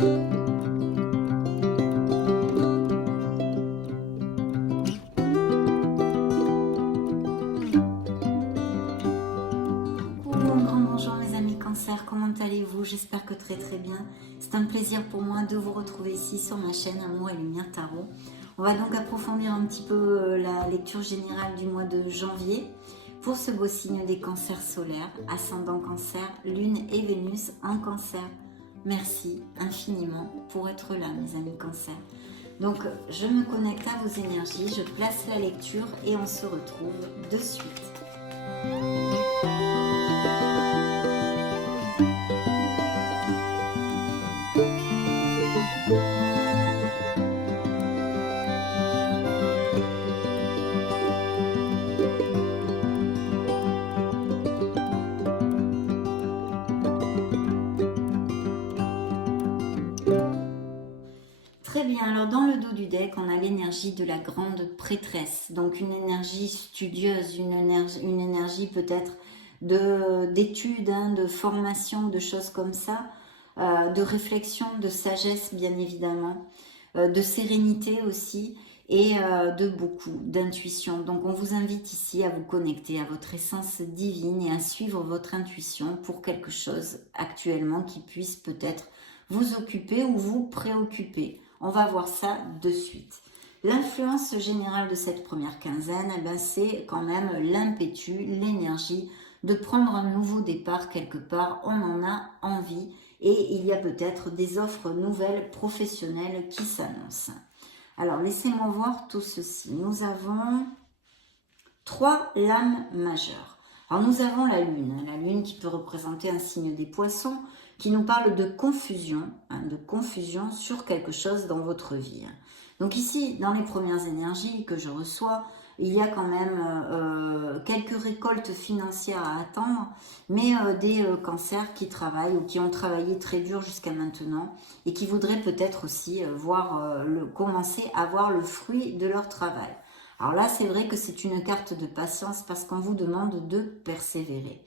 Un grand bonjour mes amis Cancer, comment allez-vous? J'espère que très très bien. C'est un plaisir pour moi de vous retrouver ici sur ma chaîne Amour et Lumière Tarot. On va donc approfondir un petit peu la lecture générale du mois de janvier pour ce beau signe des cancers solaires, ascendant Cancer, Lune et Vénus en Cancer. Merci infiniment pour être là mes amis Cancer. Donc je me connecte à vos énergies, je place la lecture et on se retrouve de suite. Très bien, alors dans le dos du deck, on a l'énergie de la grande prêtresse, donc une énergie studieuse, une énergie peut-être d'études, de formation, de choses comme ça, de réflexion, de sagesse bien évidemment, de sérénité aussi, et de beaucoup d'intuition. Donc on vous invite ici à vous connecter à votre essence divine et à suivre votre intuition pour quelque chose actuellement qui puisse peut-être vous occuper ou vous préoccuper. On va voir ça de suite. L'influence générale de cette première quinzaine, eh ben, c'est quand même l'impétu, l'énergie de prendre un nouveau départ quelque part. On en a envie et il y a peut-être des offres nouvelles professionnelles qui s'annoncent. Alors, laissez-moi voir tout ceci. Nous avons 3 lames majeures. Alors, nous avons la Lune qui peut représenter un signe des poissons, qui nous parle de confusion sur quelque chose dans votre vie. Donc ici, dans les premières énergies que je reçois, il y a quand même quelques récoltes financières à attendre, mais des cancers qui travaillent ou qui ont travaillé très dur jusqu'à maintenant et qui voudraient peut-être aussi commencer à voir le fruit de leur travail. Alors là, c'est vrai que c'est une carte de patience parce qu'on vous demande de persévérer.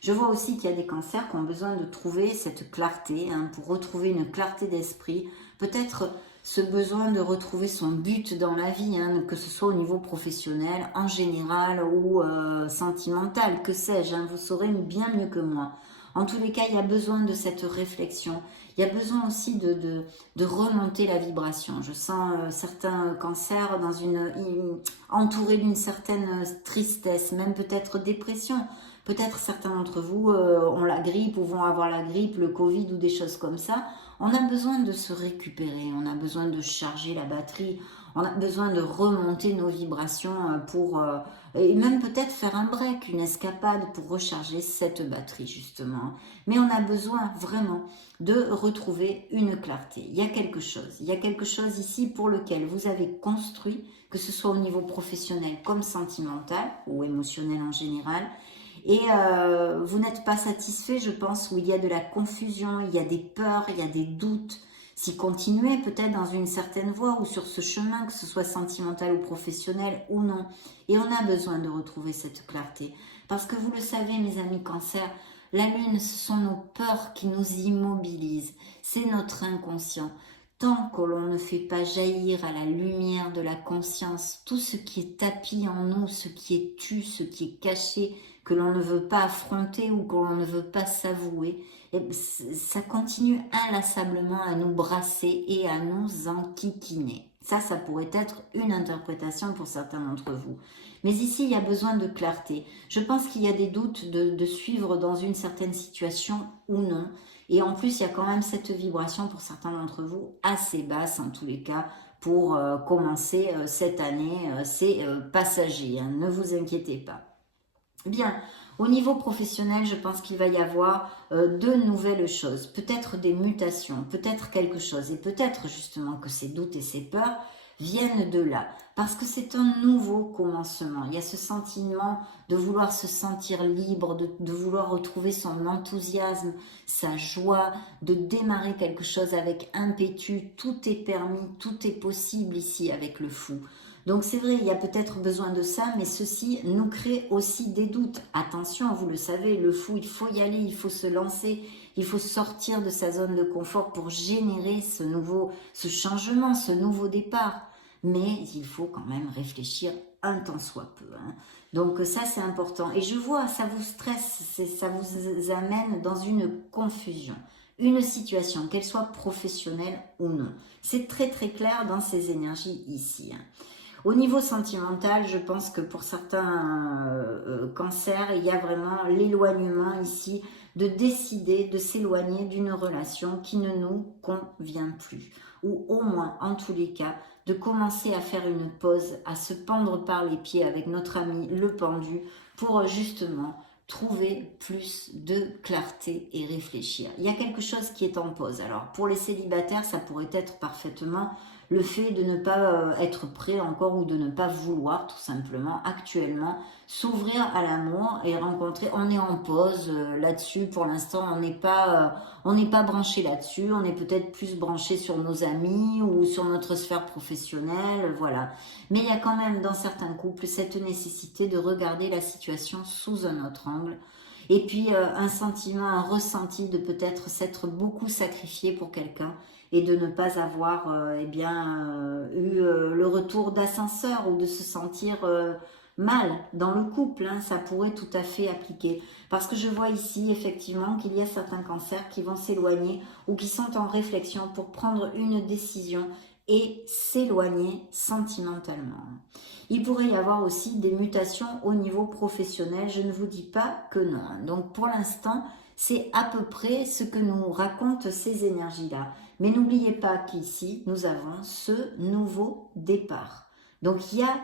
Je vois aussi qu'il y a des cancers qui ont besoin de trouver cette clarté, pour retrouver une clarté d'esprit, peut-être ce besoin de retrouver son but dans la vie, que ce soit au niveau professionnel, en général ou sentimental, que sais-je, vous saurez bien mieux que moi. En tous les cas, il y a besoin de cette réflexion. Il y a besoin aussi de remonter la vibration. Je sens certains cancers entourés d'une certaine tristesse, même peut-être dépression. Peut-être certains d'entre vous ont la grippe ou vont avoir la grippe, le Covid ou des choses comme ça. On a besoin de se récupérer, on a besoin de charger la batterie, on a besoin de remonter nos vibrations et même peut-être faire un break, une escapade pour recharger cette batterie justement. Mais on a besoin vraiment de retrouver une clarté. Il y a quelque chose ici pour lequel vous avez construit, que ce soit au niveau professionnel comme sentimental ou émotionnel en général. Et vous n'êtes pas satisfait, je pense, où il y a de la confusion, il y a des peurs, il y a des doutes. Si continuer peut-être dans une certaine voie ou sur ce chemin, que ce soit sentimental ou professionnel ou non. Et on a besoin de retrouver cette clarté. Parce que vous le savez, mes amis Cancer, la Lune, ce sont nos peurs qui nous immobilisent. C'est notre inconscient. Tant que l'on ne fait pas jaillir à la lumière de la conscience tout ce qui est tapis en nous, ce qui est tu, ce qui est caché, que l'on ne veut pas affronter ou que l'on ne veut pas s'avouer, ça continue inlassablement à nous brasser et à nous enquiquiner. Ça pourrait être une interprétation pour certains d'entre vous. Mais ici, il y a besoin de clarté. Je pense qu'il y a des doutes de suivre dans une certaine situation ou non. Et en plus, il y a quand même cette vibration pour certains d'entre vous assez basse en tous les cas pour commencer cette année. C'est passager, ne vous inquiétez pas. Bien, au niveau professionnel, je pense qu'il va y avoir de nouvelles choses, peut-être des mutations, peut-être quelque chose. Et peut-être justement que ces doutes et ces peurs viennent de là. Parce que c'est un nouveau commencement. Il y a ce sentiment de vouloir se sentir libre, de vouloir retrouver son enthousiasme, sa joie, de démarrer quelque chose avec impétu. Tout est permis, tout est possible ici avec le fou. Donc c'est vrai, il y a peut-être besoin de ça, mais ceci nous crée aussi des doutes. Attention, vous le savez, le fou, il faut y aller, il faut se lancer. Il faut sortir de sa zone de confort pour générer ce changement, ce nouveau départ. Mais il faut quand même réfléchir un tant soit peu. Hein. Donc ça, c'est important. Et je vois, ça vous stresse, ça vous amène dans une confusion. Une situation, qu'elle soit professionnelle ou non. C'est très très clair dans ces énergies ici. Hein. Au niveau sentimental, je pense que pour certains cancers, il y a vraiment l'éloignement ici de décider de s'éloigner d'une relation qui ne nous convient plus. Ou au moins, en tous les cas, de commencer à faire une pause, à se pendre par les pieds avec notre ami le pendu pour justement trouver plus de clarté et réfléchir. Il y a quelque chose qui est en pause. Alors pour les célibataires, ça pourrait être parfaitement le fait de ne pas être prêt encore ou de ne pas vouloir tout simplement actuellement s'ouvrir à l'amour et rencontrer. On est en pause là-dessus pour l'instant, on n'est pas branché là-dessus, on est peut-être plus branché sur nos amis ou sur notre sphère professionnelle, voilà. Mais il y a quand même dans certains couples cette nécessité de regarder la situation sous un autre angle. Et puis un sentiment, un ressenti de peut-être s'être beaucoup sacrifié pour quelqu'un et de ne pas avoir eu le retour d'ascenseur ou de se sentir mal dans le couple. Hein, ça pourrait tout à fait appliquer. Parce que je vois ici effectivement qu'il y a certains cancers qui vont s'éloigner ou qui sont en réflexion pour prendre une décision et s'éloigner sentimentalement. Il pourrait y avoir aussi des mutations au niveau professionnel, je ne vous dis pas que non. Donc pour l'instant, c'est à peu près ce que nous racontent ces énergies-là. Mais n'oubliez pas qu'ici, nous avons ce nouveau départ. Donc il y a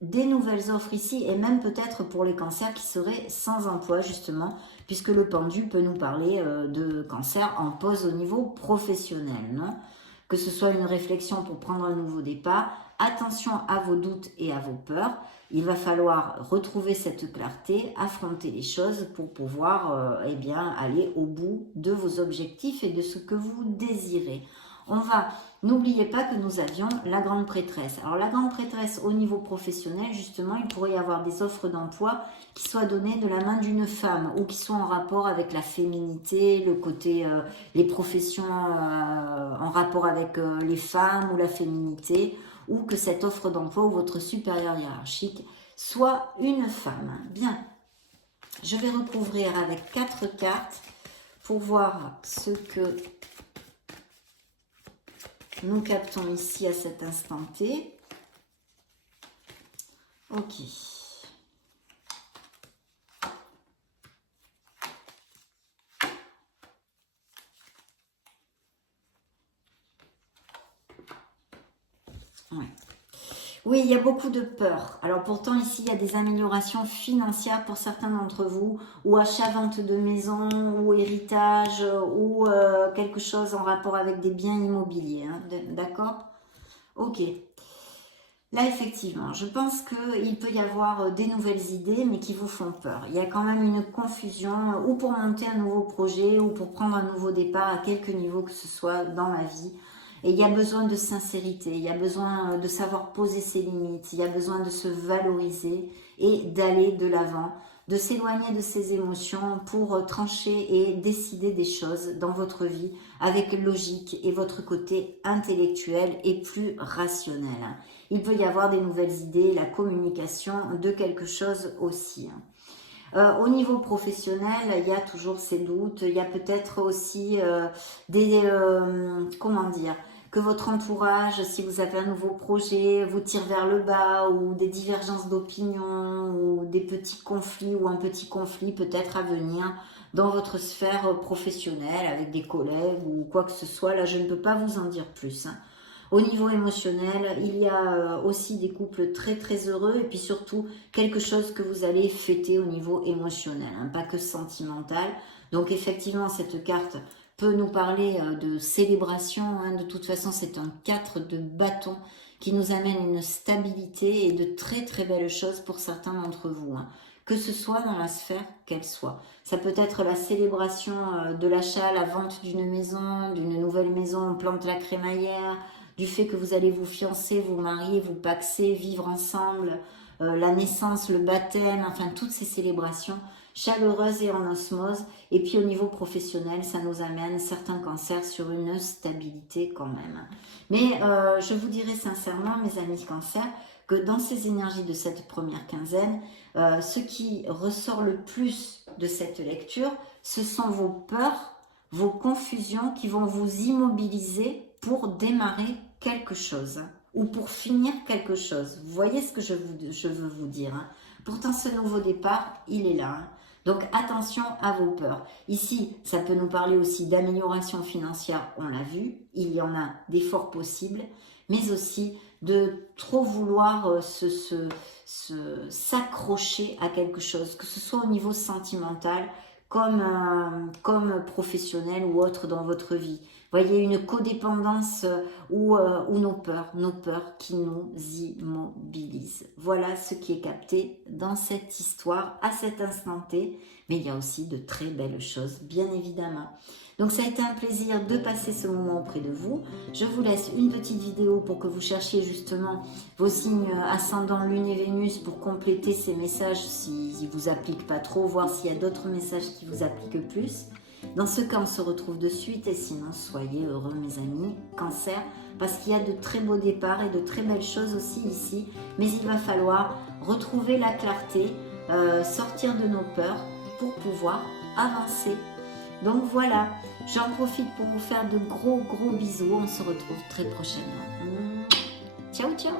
des nouvelles offres ici et même peut-être pour les cancers qui seraient sans emploi justement, puisque le pendu peut nous parler de cancer en pause au niveau professionnel, non ? Que ce soit une réflexion pour prendre un nouveau départ, attention à vos doutes et à vos peurs. Il va falloir retrouver cette clarté, affronter les choses pour pouvoir aller au bout de vos objectifs et de ce que vous désirez. N'oubliez pas que nous avions la grande prêtresse. Alors la grande prêtresse au niveau professionnel, justement, il pourrait y avoir des offres d'emploi qui soient données de la main d'une femme ou qui soient en rapport avec la féminité, le côté, les professions en rapport avec les femmes ou la féminité, ou que cette offre d'emploi ou votre supérieur hiérarchique soit une femme. Bien, je vais recouvrir avec 4 cartes pour voir ce que nous captons ici à cet instant T. Ok. Ouais. Oui, il y a beaucoup de peur. Alors pourtant ici, il y a des améliorations financières pour certains d'entre vous, ou achat-vente de maison, ou héritage, ou quelque chose en rapport avec des biens immobiliers. Hein, d'accord? Ok. Là, effectivement, je pense qu'il peut y avoir des nouvelles idées, mais qui vous font peur. Il y a quand même une confusion, ou pour monter un nouveau projet, ou pour prendre un nouveau départ à quelque niveau que ce soit dans la vie. Et il y a besoin de sincérité, il y a besoin de savoir poser ses limites, il y a besoin de se valoriser et d'aller de l'avant, de s'éloigner de ses émotions pour trancher et décider des choses dans votre vie avec logique et votre côté intellectuel et plus rationnel. Il peut y avoir des nouvelles idées, la communication de quelque chose aussi. Au niveau professionnel, il y a toujours ces doutes, il y a peut-être aussi que votre entourage, si vous avez un nouveau projet, vous tire vers le bas ou des divergences d'opinion ou des petits conflits ou un petit conflit peut-être à venir dans votre sphère professionnelle avec des collègues ou quoi que ce soit. Là, je ne peux pas vous en dire plus. Hein. Au niveau émotionnel, il y a aussi des couples très très heureux et puis surtout quelque chose que vous allez fêter au niveau émotionnel, hein, pas que sentimental. Donc effectivement, cette carte peut nous parler de célébration. Hein. De toute façon, c'est un 4 de bâton qui nous amène une stabilité et de très très belles choses pour certains d'entre vous. Hein. Que ce soit dans la sphère qu'elle soit. Ça peut être la célébration de l'achat, la vente d'une maison, d'une nouvelle maison, on plante la crémaillère, du fait que vous allez vous fiancer, vous marier, vous paxer, vivre ensemble, la naissance, le baptême, enfin toutes ces célébrations. chaleureuse et en osmose. Et puis au niveau professionnel, ça nous amène certains cancers sur une stabilité quand même. Mais je vous dirais sincèrement, mes amis cancers, que dans ces énergies de cette première quinzaine, ce qui ressort le plus de cette lecture, ce sont vos peurs, vos confusions qui vont vous immobiliser pour démarrer quelque chose ou pour finir quelque chose. Vous voyez ce que je veux vous dire, hein. Pourtant, ce nouveau départ, il est là, hein. Donc, attention à vos peurs. Ici, ça peut nous parler aussi d'amélioration financière, on l'a vu. Il y en a des forts possibles, mais aussi de trop vouloir s'accrocher à quelque chose, que ce soit au niveau sentimental, comme professionnel ou autre dans votre vie. Voyez, une codépendance ou nos peurs qui nous immobilisent. Voilà ce qui est capté dans cette histoire à cet instant T, mais il y a aussi de très belles choses, bien évidemment. Donc ça a été un plaisir de passer ce moment auprès de vous. Je vous laisse une petite vidéo pour que vous cherchiez justement vos signes ascendant Lune et Vénus pour compléter ces messages s'ils ne vous appliquent pas trop, voir s'il y a d'autres messages qui vous appliquent plus. Dans ce cas, on se retrouve de suite et sinon, soyez heureux mes amis, Cancer, parce qu'il y a de très beaux départs et de très belles choses aussi ici, mais il va falloir retrouver la clarté, sortir de nos peurs pour pouvoir avancer. Donc voilà, j'en profite pour vous faire de gros bisous, on se retrouve très prochainement. Ciao ciao.